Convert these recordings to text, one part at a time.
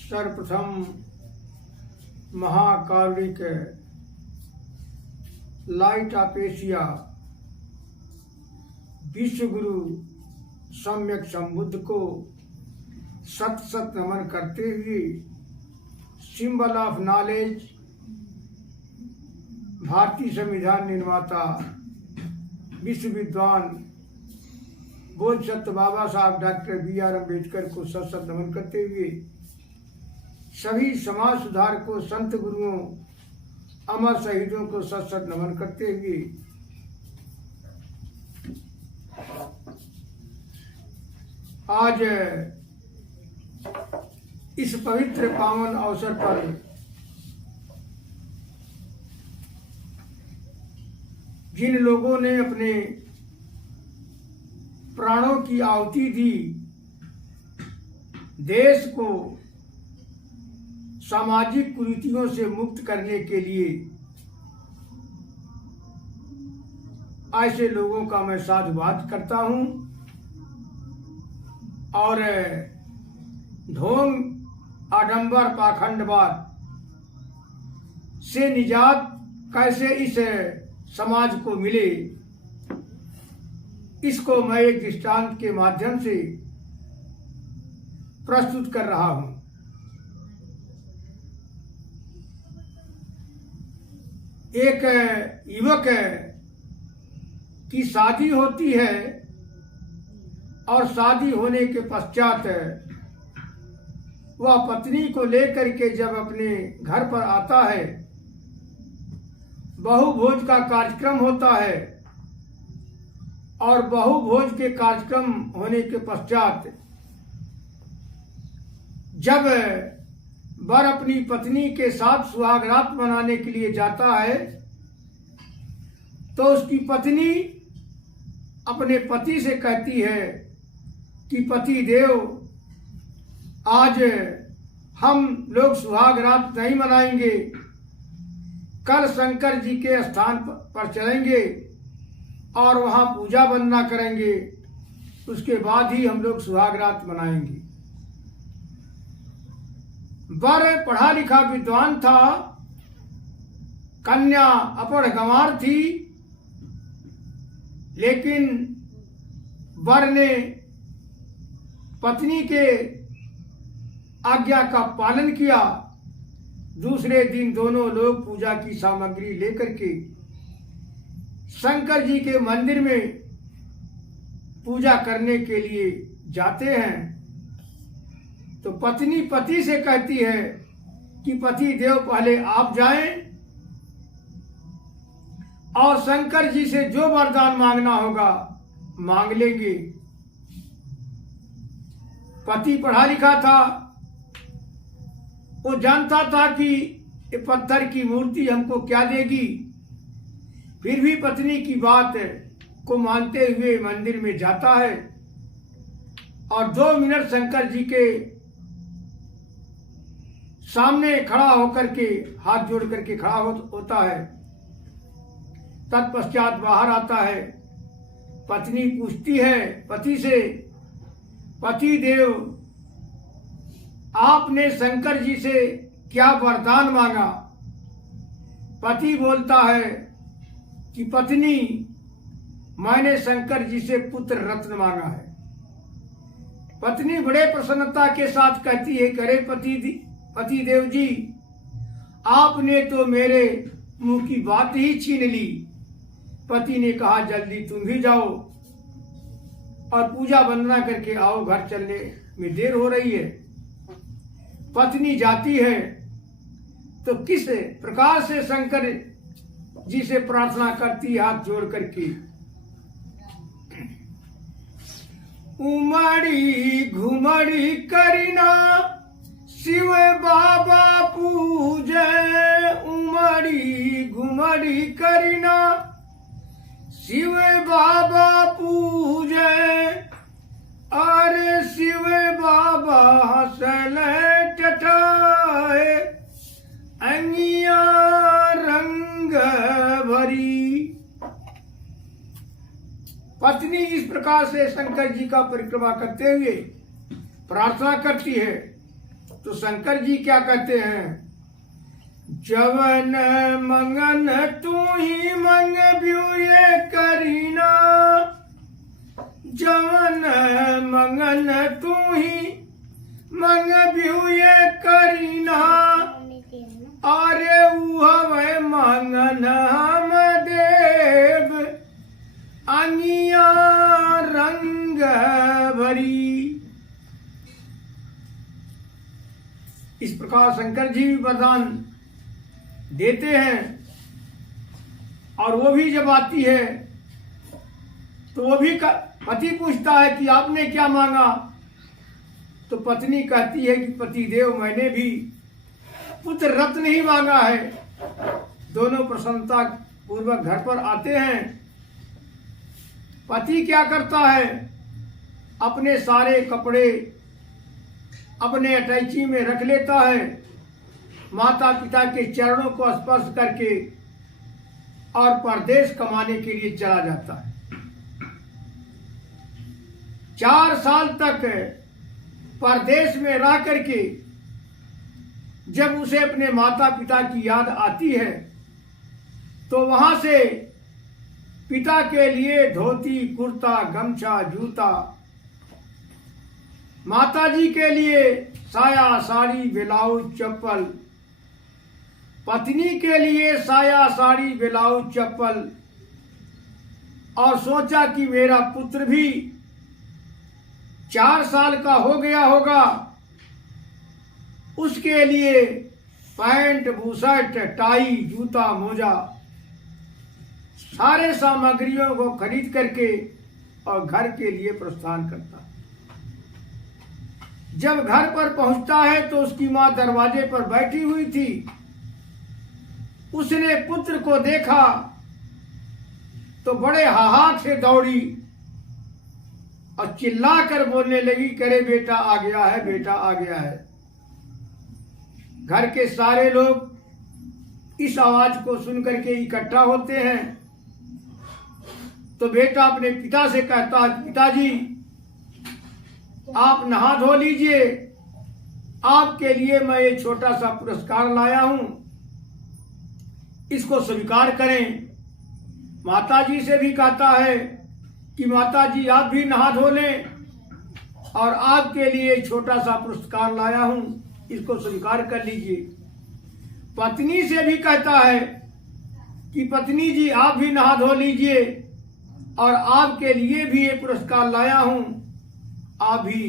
सर्वप्रथम महाकारुणिक light of Asia विश्व गुरु सम्यक संबुद्ध को सत सत नमन करते हुए सिंबल ऑफ नॉलेज भारतीय संविधान निर्माता विश्व विद्वान बोध सत्य बाबा साहब डॉक्टर B.R. अम्बेडकर को सत सत नमन करते हुए सभी समाज सुधारकों संत गुरुओं अमर शहीदों को सत सत नमन करते हुए आज इस पवित्र पावन अवसर पर जिन लोगों ने अपने प्राणों की आहुति दी, देश को सामाजिक कुरीतियों से मुक्त करने के लिए, ऐसे लोगों का मैं साधुवाद करता हूं और ढोंग आडंबर पाखंडवाद से निजात कैसे इस समाज को मिले, इसको मैं एक दृष्टांत के माध्यम से प्रस्तुत कर रहा हूं। एक युवक की शादी होती है और शादी होने के पश्चात वह पत्नी को लेकर के जब अपने घर पर आता है, बहुभोज का कार्यक्रम होता है और बहुभोज के कार्यक्रम होने के पश्चात जब वर अपनी पत्नी के साथ सुहाग रात मनाने के लिए जाता है तो उसकी पत्नी अपने पति से कहती है कि पति देव, आज हम लोग सुहाग रात नहीं मनाएंगे, कल शंकर जी के स्थान पर चलेंगे और वहाँ पूजा वंदना करेंगे, उसके बाद ही हम लोग सुहाग रात मनाएंगे। वर पढ़ा लिखा विद्वान था, कन्या अपढ़ गंवार थी, लेकिन वर ने पत्नी के आज्ञा का पालन किया। दूसरे दिन दोनों लोग पूजा की सामग्री लेकर के शंकर जी के मंदिर में पूजा करने के लिए जाते हैं तो पत्नी पति से कहती है कि पति देव पहले आप जाएं और शंकर जी से जो वरदान मांगना होगा मांग लेंगे। पति पढ़ा लिखा था, वो जानता था कि ये पत्थर की मूर्ति हमको क्या देगी, फिर भी पत्नी की बात को मानते हुए मंदिर में जाता है और 2 मिनट शंकर जी के सामने खड़ा होकर के हाथ जोड़ करके खड़ा होता है। तत्पश्चात बाहर आता है। पत्नी पूछती है पति से, पति देव, आपने शंकर जी से क्या वरदान मांगा? पति बोलता है कि पत्नी, मैंने शंकर जी से पुत्र रत्न मांगा है। पत्नी बड़े प्रसन्नता के साथ कहती है, करे पति देव जी, आपने तो मेरे मुंह की बात ही छीन ली। पति ने कहा, जल्दी तुम भी जाओ और पूजा वंदना करके आओ, घर चलने में देर हो रही है। पत्नी जाती है तो किस प्रकार से शंकर जी से प्रार्थना करती, हाथ जोड़ करके, उमड़ी घुमड़ी करिना शिव बाबा पूजे, उमड़ी घुमड़ी करिना शिव बाबा पूजे, अरे शिव बाबा हंसले टटाए, अंगिया रंग भरी। पत्नी इस प्रकार से शंकर जी का परिक्रमा करते हुए प्रार्थना करती है। तो शंकर जी क्या कहते हैं, जवन मंगन तू ही मंगब्यू ये करीना, जवन मंगन तू ही मंगब्यू ये करीना, अरे वह मंगन हम देव अंगिया रंग भरी। इस प्रकार शंकर जी भी वरदान देते हैं। और वो भी जब आती है तो वो भी पति पूछता है कि आपने क्या मांगा। तो पत्नी कहती है कि पतिदेव मैंने भी पुत्र रत्न ही मांगा है। दोनों प्रसन्नता पूर्वक घर पर आते हैं। पति क्या करता है, अपने सारे कपड़े अपने अटैची में रख लेता है, माता पिता के चरणों को स्पर्श करके और परदेश कमाने के लिए चला जाता है। 4 साल तक परदेश में रह करके जब उसे अपने माता पिता की याद आती है तो वहां से पिता के लिए धोती कुर्ता गमछा जूता, माता जी के लिए साया साड़ी ब्लाउज चप्पल, पत्नी के लिए साया साड़ी ब्लाउज चप्पल, और सोचा कि मेरा पुत्र भी 4 साल का हो गया होगा, उसके लिए पैंट बूशर्ट टाई जूता मोजा सारे सामग्रियों को खरीद करके और घर के लिए प्रस्थान करता। जब घर पर पहुंचता है तो उसकी मां दरवाजे पर बैठी हुई थी। उसने पुत्र को देखा तो बड़े हाहाक से दौड़ी और चिल्लाकर बोलने लगी, करे बेटा आ गया है, बेटा आ गया है। घर के सारे लोग इस आवाज को सुनकर के इकट्ठा होते हैं। तो बेटा अपने पिता से कहता है, पिताजी आप नहा धो लीजिए, आपके लिए मैं ये छोटा सा पुरस्कार लाया हूं, इसको स्वीकार करें। माता जी से भी कहता है कि माता जी आप भी नहा धो लें और आपके लिए छोटा सा पुरस्कार लाया हूं, इसको स्वीकार कर लीजिए। पत्नी से भी कहता है कि पत्नी जी आप भी नहा धो लीजिए और आपके लिए भी ये पुरस्कार लाया हूं, आप भी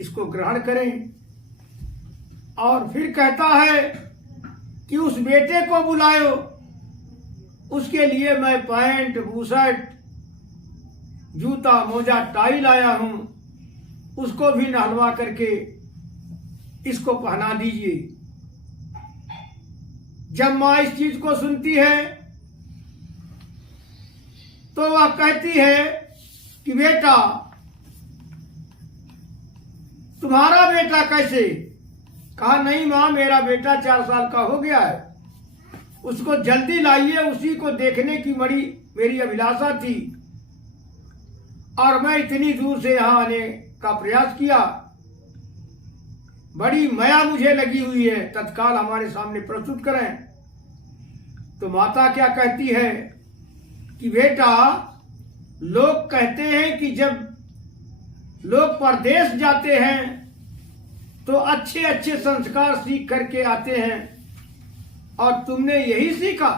इसको ग्रहण करें। और फिर कहता है कि उस बेटे को बुलाओ, उसके लिए मैं पैंट बूशर्ट जूता मोजा टाई लाया हूं, उसको भी नहलवा करके इसको पहना दीजिए। जब माँ इस चीज को सुनती है तो वह कहती है कि बेटा तुम्हारा बेटा कैसे? कहा नहीं माँ, मेरा बेटा 4 साल का हो गया है, उसको जल्दी लाइए, उसी को देखने की मेरी अभिलाषा थी और मैं इतनी दूर से यहाँ आने का प्रयास किया, बड़ी माया मुझे लगी हुई है, तत्काल हमारे सामने प्रस्तुत करें। तो माता क्या कहती है कि बेटा लोग कहते हैं कि जब लोग परदेश जाते हैं तो अच्छे अच्छे संस्कार सीख करके आते हैं और तुमने यही सीखा।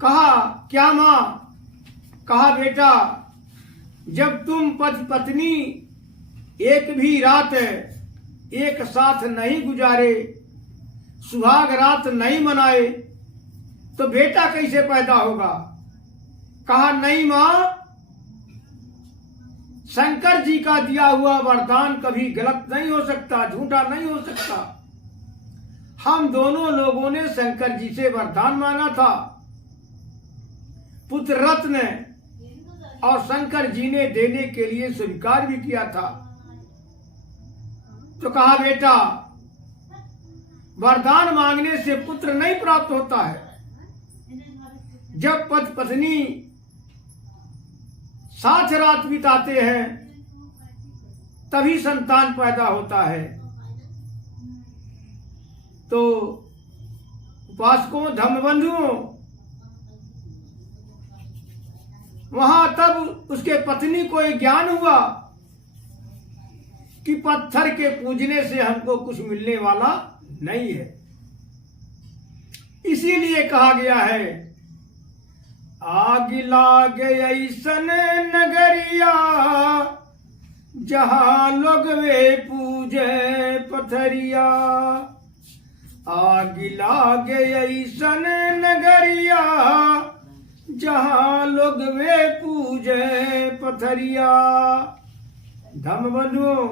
कहा क्या मां? कहा बेटा जब तुम पति पत्नी एक भी रात एक साथ नहीं गुजारे, सुहाग रात नहीं मनाए, तो बेटा कैसे पैदा होगा? कहा नहीं मां, शंकर जी का दिया हुआ वरदान कभी गलत नहीं हो सकता, झूठा नहीं हो सकता। हम दोनों लोगों ने शंकर जी से वरदान मांगा था, पुत्र रत्न, और शंकर जी ने देने के लिए स्वीकार भी किया था। तो कहा बेटा वरदान मांगने से पुत्र नहीं प्राप्त होता है। जब पति पत्नी साथ रात बिताते हैं, तभी संतान पैदा होता है। तो उपासकों, धम्मबंधुओं, वहां तब उसके पत्नी को एक ज्ञान हुआ कि पत्थर के पूजने से हमको कुछ मिलने वाला नहीं है। इसीलिए कहा गया है, आग लागे ऐसन नगरिया जहां लोग वे पूजे पथरिया। आग लागे ऐसन नगरिया जहां लोग वे पूजे पथरिया। धम्मबंधुओं,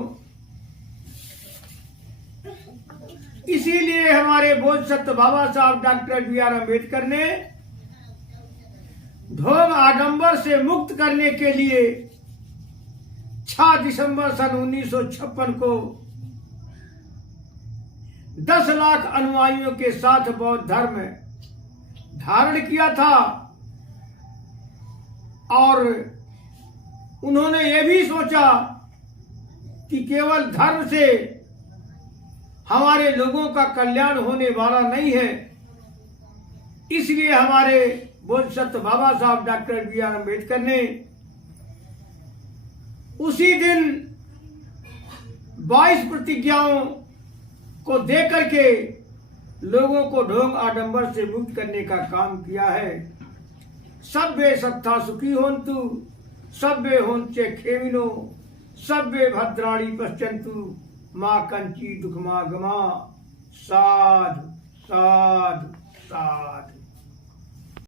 इसीलिए हमारे बोधिसत्व बाबा साहब डॉक्टर बी.आर. अम्बेडकर ने ढोंग आडंबर से मुक्त करने के लिए 6 दिसंबर सन 1956 को 10 लाख अनुयायियों के साथ बौद्ध धर्म धारण किया था। और उन्होंने ये भी सोचा कि केवल धर्म से हमारे लोगों का कल्याण होने वाला नहीं है। इसलिए हमारे बोधिसत्व बाबा साहब डॉक्टर बी.आर. अम्बेडकर ने उसी दिन 22 प्रतिज्ञाओं को दे करके लोगों को ढोंग आडंबर से मुक्त करने का काम किया है। सभ्य सत्ता सुखी होन्तु, सभ्य होन्चे खेमिनो, सभ्य भद्राणि पश्यन्तु, मां कंची दुखमागमा। साधु साधु साधु।